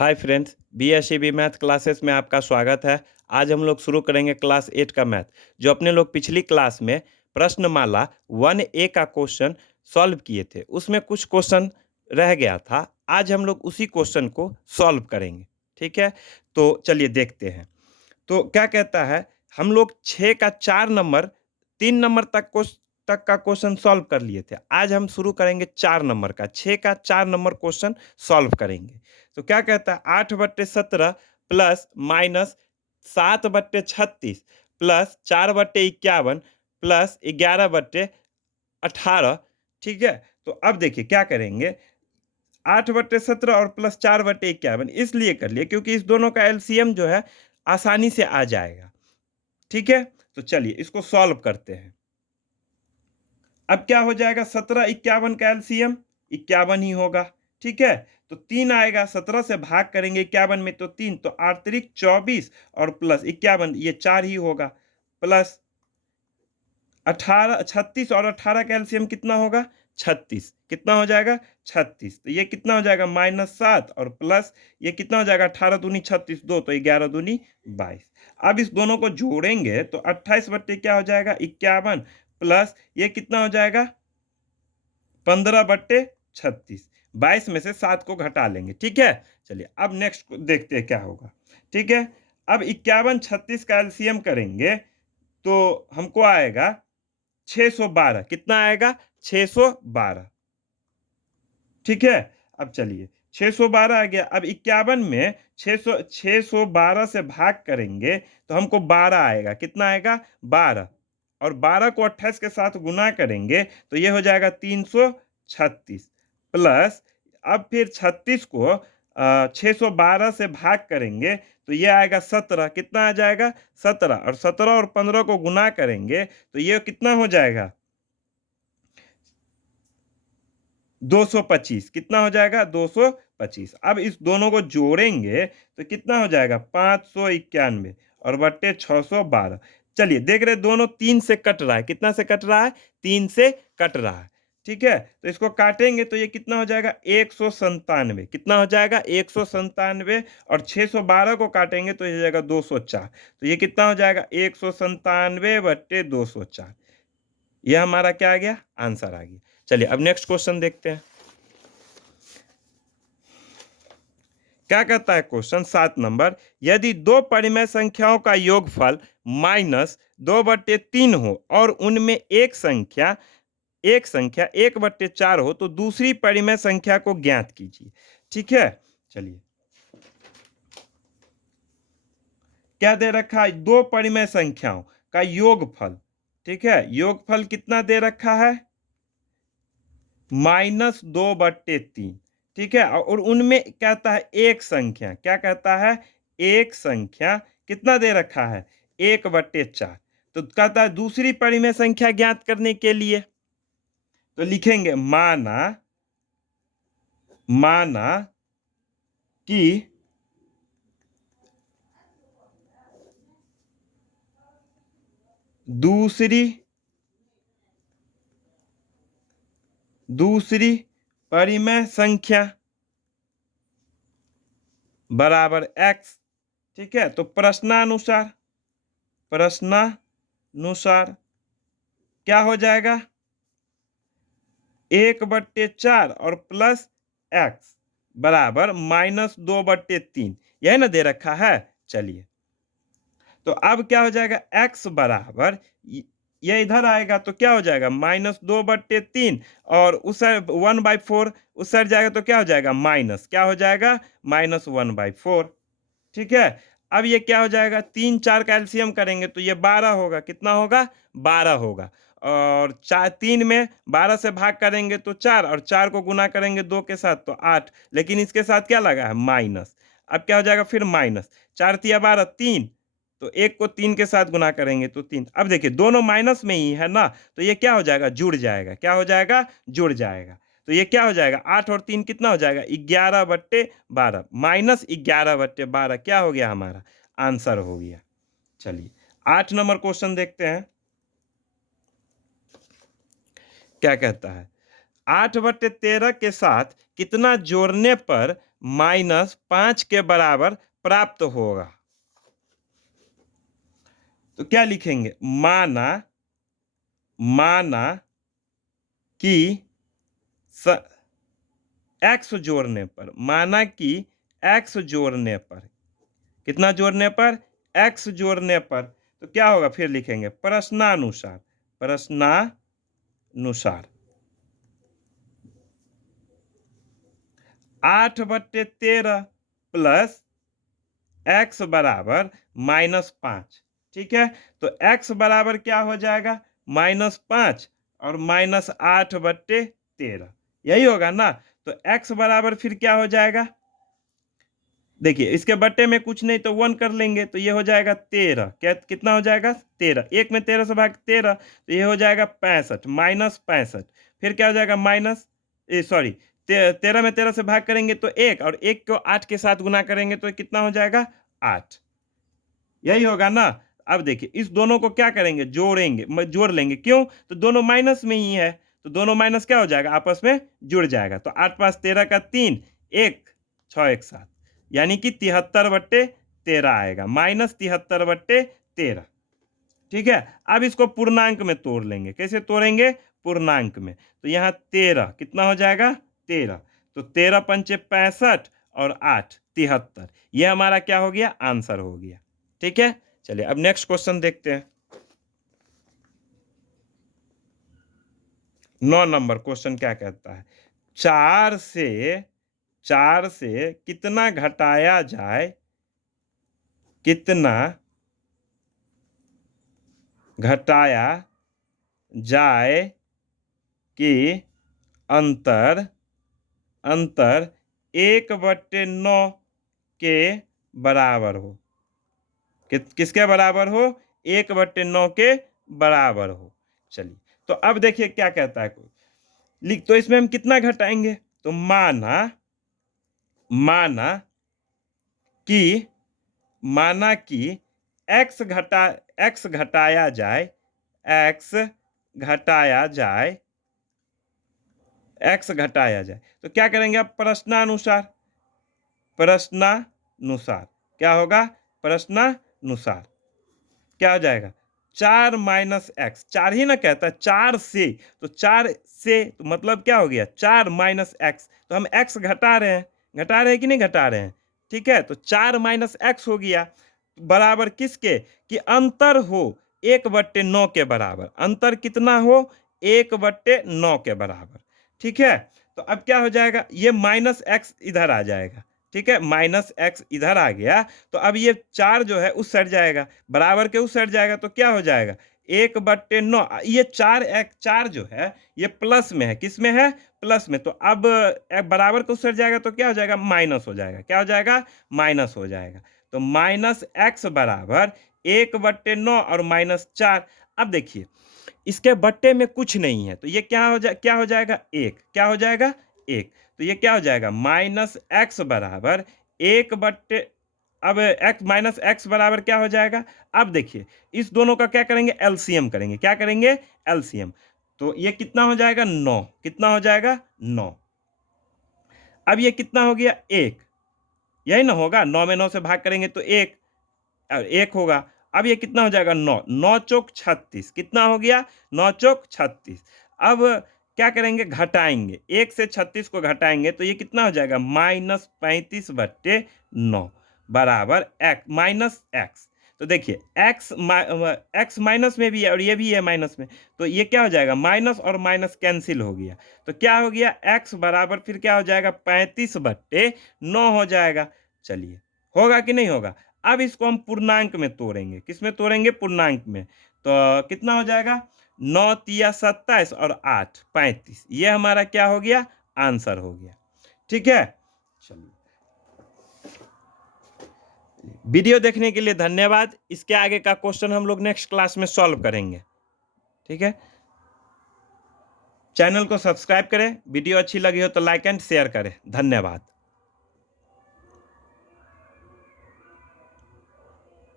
Hi friends, BSEB math classes में आपका स्वागत है। आज हम लोग शुरू करेंगे क्लास 8 का मैथ, जो अपने लोग पिछली क्लास में प्रश्नमाला 1A का क्वेश्चन सॉल्व किए थे। उसमें कुछ क्वेश्चन रह गया था। आज हम लोग उसी क्वेश्चन को सॉल्व करेंगे। ठीक है, तो चलिए देखते हैं। तो क्या कहता है, हम लोग 6 का 4 नंबर 3 नंबर तक का क्वेश्चन सॉल्व कर लिए थे। आज हम शुरू करेंगे 4 नंबर का, 6 का 4 नंबर क्वेश्चन सॉल्व करेंगे। तो क्या कहता है, 8/17 प्लस माइनस 7/36 प्लस 4/51 प्लस 11/18। ठीक है, तो अब देखिए क्या करेंगे। 8/17 और प्लस 4/51 इसलिए कर लिए क्योंकि इस दोनों का एलसीएम जो है आसानी से आ जाएगा। ठीक है, तो चलिए इसको सॉल्व करते हैं। अब क्या हो जाएगा, 17 51 का एलसीएम 51 ही होगा। ठीक है, तो 3 आएगा, 17 से भाग करेंगे 51 में तो 3, तो 8 त्रिक 24 और प्लस 51 ये 4 ही होगा। प्लस 18 36 और 18 का एलसीएम कितना होगा, 36। कितना हो जाएगा, 36। तो ये कितना हो जाएगा, -7 और प्लस ये कितना हो जाएगा, 18 दूनी 36 2, तो 11 दूनी 22। अब इस दोनों को जोड़ेंगे तो 28 बट्टे क्या हो जाएगा, 51 प्लस ये कितना हो जाएगा, 15/36। 22 में से 7 को घटा लेंगे। ठीक है, चलिए अब नेक्स्ट देखते हैं क्या होगा। ठीक है, अब 51 36 का एलसीएम करेंगे तो हमको आएगा 612। कितना आएगा, 612। ठीक है, अब चलिए 612 आ गया। अब 51 में 612 से भाग करेंगे तो हमको 12 आएगा। कितना आएगा, 12। और 12 को 28 के साथ गुना करेंगे तो ये हो जाएगा 336। प्लस अब फिर 36 को 612 से भाग करेंगे तो ये आएगा 17। कितना आ जाएगा, 17। और 17 और 15 को गुना करेंगे तो ये कितना हो जाएगा, 225। कितना हो जाएगा, 225। अब इस दोनों को जोड़ेंगे तो कितना हो जाएगा, 591 और बट्टे 612। चलिए देख रहे दोनों 3 से कट रहा है। कितना से कट रहा है, 3 से कट रहा है। ठीक है, तो इसको काटेंगे तो ये कितना हो जाएगा, 197। कितना हो जाएगा, 197। और 612 को काटेंगे तो ये हो जाएगा 204। तो ये कितना हो जाएगा, 197/204। ये हमारा क्या आ गया, आंसर आ गया। चलिए अब नेक्स्ट क्वेश्चन देखते हैं। क्या कहता है क्वेश्चन 7 नंबर, यदि दो परिमेय संख्याओं का योगफल -2/3 हो और उनमें एक संख्या 1/4 हो तो दूसरी परिमेय संख्या को ज्ञात कीजिए। ठीक है, चलिए क्या दे रखा है, दो परिमेय संख्याओं का योगफल। ठीक है, योगफल कितना दे रखा है, -2/3। ठीक है, और उनमें कहता है एक संख्या, क्या कहता है, एक संख्या कितना दे रखा है, 1/4। तो कहता है दूसरी परिमेय संख्या ज्ञात करने के लिए तो लिखेंगे माना माना कि दूसरी परिमेय संख्या बराबर x। ठीक है, तो प्रश्नानुसार क्या हो जाएगा, 1/4 और प्लस x बराबर -2/3। यही ना दे रखा है। चलिए तो अब क्या हो जाएगा, x बराबर ये इधर आएगा तो क्या हो जाएगा, -2/3 और उस 1/4 उस साइड जाएगा तो क्या हो जाएगा, माइनस क्या हो जाएगा, -1/4। ठीक है, अब ये क्या हो जाएगा, 3 4 का एलसीएम करेंगे तो ये 12 होगा। कितना होगा, 12 होगा। और 3 में 12 से भाग करेंगे तो 4 और 4 को गुना करेंगे 2 के साथ तो 8, लेकिन इसके साथ क्या लगा है, माइनस। अब क्या हो जाएगा, फिर माइनस 4 तिया 12 3, तो एक को 3 के साथ गुना करेंगे तो 3। अब देखिए दोनों माइनस में ही है ना, तो ये क्या हो जाएगा, जुड़ जाएगा। क्या हो जाएगा, जुड़ जाएगा। तो ये क्या हो जाएगा, 8 और 3 कितना हो जाएगा, 11/12 -11/12 क्या हो गया, हमारा आंसर हो गया। चलिए 8 नंबर क्वेश्चन देखते हैं क्या कहता है, 8/13 के साथ कितना जोड़ने पर -5 के बराबर प्राप्त होगा। तो क्या लिखेंगे? माना कि एक्स जोड़ने पर, माना कि एक्स जोड़ने पर, कितना जोड़ने पर? एक्स जोड़ने पर। तो क्या होगा? फिर लिखेंगे प्रश्नानुसार, प्रश्नानुसार 8/13 प्लस एक्स बराबर -5। ठीक है, तो एक्स बराबर क्या हो जाएगा? -5 और -8/13, यही होगा ना। तो एक्स बराबर फिर क्या हो जाएगा? देखिए, इसके बट्टे में कुछ नहीं तो 1 कर लेंगे, तो ये हो जाएगा 13। क्या कितना हो जाएगा? 13। 1 में 13 से भाग 13, तो ये हो जाएगा 65 -65। फिर क्या हो जाएगा? सॉरी, 13 में 13 से भाग करेंगे तो 1, और 1 को 8 के साथ गुना करेंगे तो कितना हो जाएगा? 8। यही होगा ना। अब देखिए, इस दोनों को क्या करेंगे? जोड़ेंगे, जोड़ लेंगे। क्यों? तो दोनों माइनस में ही है, तो दोनों माइनस क्या हो जाएगा? आपस में जुड़ जाएगा। तो 8 5 13 का 3, 1 6 1 7, यानी कि 73/13 आएगा, -73/13। ठीक है, अब इसको पूर्णांक में तोड़ लेंगे। कैसे तोड़ेंगे? पूर्णांक में। तो यहाँ 13 कितना हो जाएगा? 13। तो 13 पंचे 65 और 8 73। यह हमारा क्या हो गया? आंसर हो गया। ठीक है, चलिए अब नेक्स्ट क्वेश्चन देखते हैं। 9 नंबर क्वेश्चन क्या कहता है? 4 से कितना घटाया जाए, कितना घटाया जाए कि अंतर 1/9 के बराबर हो। किसके बराबर हो? 1/9 के बराबर हो। चलिए, तो अब देखिए क्या कहता है कोई। लिख, तो इसमें हम कितना घटाएंगे? तो माना कि एक्स घटाया जाए, एक्स घटाया जाए, एक्स घटाया जाए। तो क्या करेंगे? आप प्रश्नानुसार, प्रश्नानुसार क्या होगा? प्रश्नानुसार क्या हो जाएगा? 4 माइनस एक्स, 4 ही ना कहता है, 4 से, तो 4 से तो मतलब क्या हो गया? 4 माइनस एक्स। तो हम एक्स घटा रहे हैं, घटा रहे हैं कि नहीं घटा रहे हैं? ठीक है, तो 4 माइनस एक्स हो गया, बराबर किसके? कि अंतर हो 1/9 के बराबर। अंतर कितना हो? 1/9 के बराबर। ठीक है, तो अब क्या हो जाएगा? ये माइनस एक्स इधर आ जाएगा। ठीक है, माइनस एक्स इधर आ गया, तो अब ये 4 जो है उस साइड जाएगा, बराबर के उस साइड जाएगा, तो क्या हो जाएगा? 1/9। ये 4 जो है ये प्लस में है। किस में है? प्लस में। तो अब बराबर के उस साइड जाएगा तो क्या हो जाएगा? माइनस हो जाएगा। क्या हो जाएगा? माइनस हो जाएगा। तो माइनस एक्स बराबर 1/9 और -4। अब देखिए, इसके बट्टे में कुछ नहीं है, तो ये क्या हो जाएगा? 1। क्या हो जाएगा? 1। तो ये क्या हो जाएगा? माइनस एक्स बराबर 1/, अब एक्स माइनस एक्स बराबर क्या हो जाएगा? अब देखिए, इस दोनों का क्या करेंगे? एलसीएम करेंगे। क्या करेंगे? एलसीएम। तो ये कितना हो जाएगा? 9। कितना हो जाएगा? 9। अब ये कितना हो गया? 1। यही ना होगा, 9 में 9 से भाग करेंगे तो 1, 1 होगा। अब ये कितना हो जाएगा? 9। 9 चौक 36। कितना हो गया? 9 चौक 36। अब क्या करेंगे? घटाएंगे, 1 से 36 को घटाएंगे तो ये कितना हो जाएगा? -35/9 बराबर एक्स माइनस एक्स। तो देखिए, एक्स माइनस में भी है और ये भी है माइनस में, तो ये क्या हो जाएगा? माइनस और माइनस कैंसिल हो गया, तो क्या हो गया? एक्स बराबर फिर क्या हो जाएगा? 35/9 हो जाएगा। चलिए, होगा कि नहीं होगा? अब इसको हम पूर्णांक में तोड़ेंगे। किस में तोड़ेंगे? पूर्णांक में। तो कितना हो जाएगा? 9 तिया 27 और 8 35। ये हमारा क्या हो गया? आंसर हो गया। ठीक है, चलिए, वीडियो देखने के लिए धन्यवाद। इसके आगे का क्वेश्चन हम लोग नेक्स्ट क्लास में सॉल्व करेंगे। ठीक है, चैनल को सब्सक्राइब करें, वीडियो अच्छी लगी हो तो लाइक एंड शेयर करें। धन्यवाद।